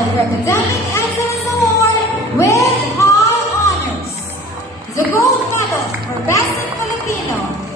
National Academic Excellence Award with high honors. The gold medal for Best in Filipino